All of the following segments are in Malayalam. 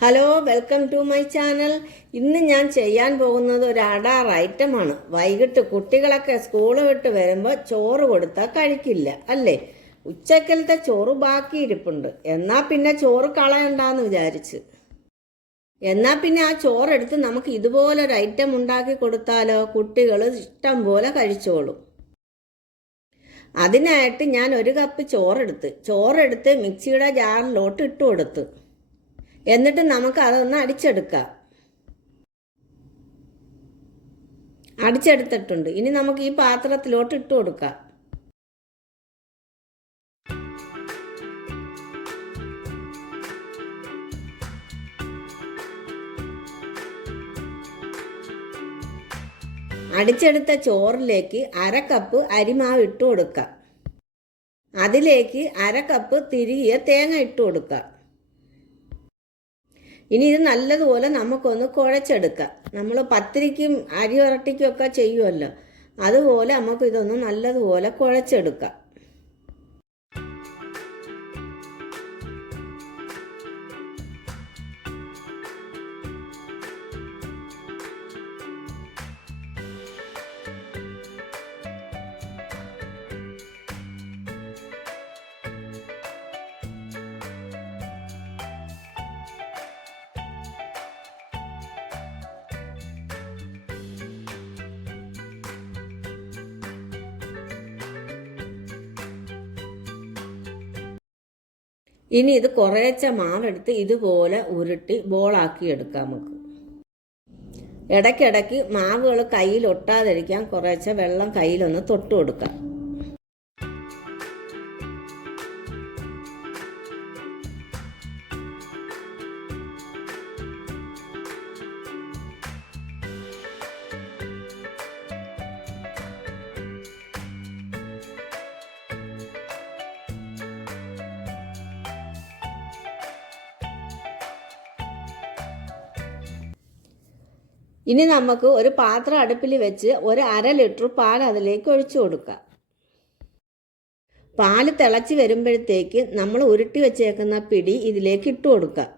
Hello welcome to my channel ഇന്ന് ഞാൻ ചെയ്യാൻ പോകുന്നത് ഒരു അടാർ ഐറ്റമാണ് വൈകിട്ട് കുട്ടികളൊക്കെ സ്കൂൾ വിട്ട് വരുമ്പോൾ ചോറ് കൊടുത്താൽ കഴിക്കില്ല അല്ലേ? ഉച്ചക്കലത്തെ ചോറ് ബാക്കി ഇരിപ്പുണ്ട്. എന്നാൽ പിന്നെ ചോറ് കളയണ്ടെന്ന് വിചാരിച്ച്. എന്നാൽ പിന്നെ ആ ചോറെടുത്ത് നമുക്ക് ഇതുപോലൊരു ഐറ്റം ഉണ്ടാക്കി കൊടുത്താലോ? കുട്ടികൾ ഇഷ്ടം പോലെ കഴിച്ചോളും. അതിനായിട്ട് ഞാൻ ഒരു കപ്പ് ചോറെടുത്ത് ചോറെടുത്ത് മിക്സിയുടെ ജാറിലോട്ട് ഇട്ട് കൊടുത്ത്. എന്നിട്ട് നമുക്ക് അതൊന്ന് അടിച്ചെടുക്കാം. അടിച്ചെടുത്തിട്ടുണ്ട്. ഇനി നമുക്ക് ഈ പാത്രത്തിലോട്ട് ഇട്ട് കൊടുക്കാം. അടിച്ചെടുത്ത ചോറിലേക്ക് അര കപ്പ് അരിമാവ് ഇട്ട് കൊടുക്കാം. അതിലേക്ക് അര കപ്പ് തിരികിയ തേങ്ങ ഇട്ട് കൊടുക്കാം. ഇനി ഇത് നല്ലതുപോലെ നമുക്കൊന്ന് കുഴച്ചെടുക്കാം. നമ്മൾ പത്തിരിക്കും അരി ഉരട്ടിക്കും ഒക്കെ ചെയ്യുമല്ലോ. അതുപോലെ നമുക്ക് ഇതൊന്ന് നല്ലതുപോലെ കുഴച്ചെടുക്കാം. ഇനി ഇത് കുറേച്ച മാവെടുത്ത് ഇതുപോലെ ഉരുട്ടി ബോളാക്കി എടുക്കാം നമുക്ക്. ഇടയ്ക്കിടയ്ക്ക് മാവുകൾ കയ്യിൽ ഒട്ടാതിരിക്കാൻ കുറേച്ച വെള്ളം കയ്യിലൊന്ന് തൊട്ട് കൊടുക്കാം ഇനി നമുക്ക് ഒരു പാത്രം അടുപ്പിൽ വെച്ച് ഒരു അര ലിറ്റർ പാൽ അതിലേക്ക് ഒഴിച്ചു കൊടുക്കുക പാൽ തിളച്ച് വരുമ്പോഴത്തേക്ക് നമ്മൾ ഉരുട്ടി വെച്ചേക്കുന്ന പിടി ഇതിലേക്ക് ഇട്ട് കൊടുക്കാം.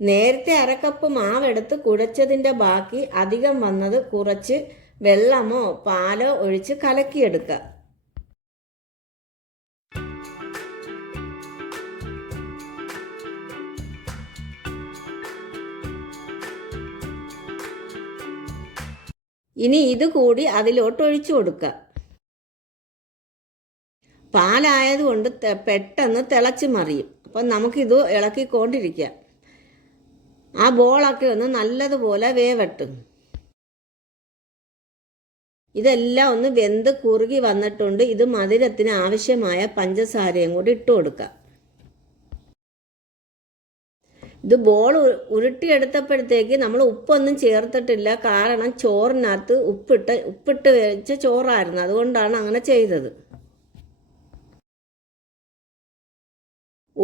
നേരത്തെ അരക്കപ്പ് മാവെടുത്ത് കുഴച്ചതിന്റെ ബാക്കി അധികം വന്നത് കുറച്ച് വെള്ളമോ പാലോ ഒഴിച്ച് കലക്കിയെടുക്കുക ഇനി ഇത് കൂടി അതിലോട്ട് ഒഴിച്ചു കൊടുക്കുക പാലായതുകൊണ്ട് പെട്ടെന്ന് തിളച്ച് മറിയും. അപ്പം നമുക്കിത് ഇളക്കിക്കൊണ്ടിരിക്കാം. ആ ബോളൊക്കെ ഒന്ന് നല്ലതുപോലെ വേവട്ടും. ഇതെല്ലാം ഒന്ന് വെന്ത് കുറുകി വന്നിട്ടുണ്ട്. ഇത് മധുരത്തിന് ആവശ്യമായ പഞ്ചസാരയും കൂടി ഇട്ട് കൊടുക്കാം. ഇത് ബോൾ ഉരുട്ടിയെടുത്തപ്പോഴത്തേക്ക് നമ്മൾ ഉപ്പൊന്നും ചേർത്തിട്ടില്ല. കാരണം ചോറിനകത്ത് ഉപ്പിട്ട് ഉപ്പിട്ട് വെച്ച ചോറായിരുന്നു. അതുകൊണ്ടാണ് അങ്ങനെ ചെയ്തത്.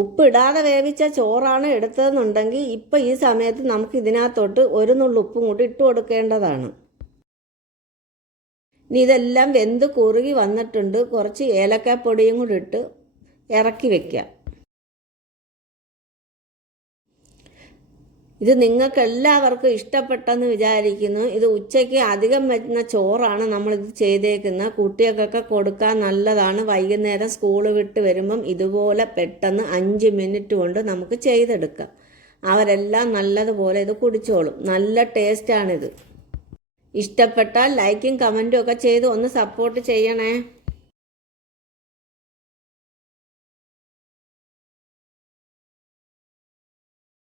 ഉപ്പിടാതെ വേവിച്ച ചോറാണ് എടുത്തതെന്നുണ്ടെങ്കിൽ ഇപ്പം ഈ സമയത്ത് നമുക്ക് ഇതിനകത്തോട്ട് ഒരു നുള്ളു ഉപ്പും കൂടി ഇട്ട് കൊടുക്കേണ്ടതാണ്. ഇനി ഇതെല്ലാം വെന്ത് കുറുകി വന്നിട്ടുണ്ട്. കുറച്ച് ഏലക്കാപ്പൊടിയും കൂടി ഇട്ട് ഇറക്കി വെക്കാം. ഇത് നിങ്ങൾക്ക് എല്ലാവർക്കും ഇഷ്ടപ്പെട്ടെന്ന് വിചാരിക്കുന്നു. ഇത് ഉച്ചയ്ക്ക് അധികം വരുന്ന ചോറാണ് നമ്മളിത് ചെയ്തേക്കുന്നത്. കുട്ടികൾക്കൊക്കെ കൊടുക്കാൻ നല്ലതാണ്. വൈകുന്നേരം സ്കൂൾ വിട്ട് വരുമ്പം ഇതുപോലെ പെട്ടെന്ന് അഞ്ച് മിനിറ്റ് കൊണ്ട് നമുക്ക് ചെയ്തെടുക്കാം. അവരെല്ലാം നല്ലതുപോലെ ഇത് കുടിച്ചോളും. നല്ല ടേസ്റ്റാണിത് ഇഷ്ടപ്പെട്ടാൽ ലൈക്കും കമന്റും ഒക്കെ ചെയ്ത് ഒന്ന് സപ്പോർട്ട് ചെയ്യണേ.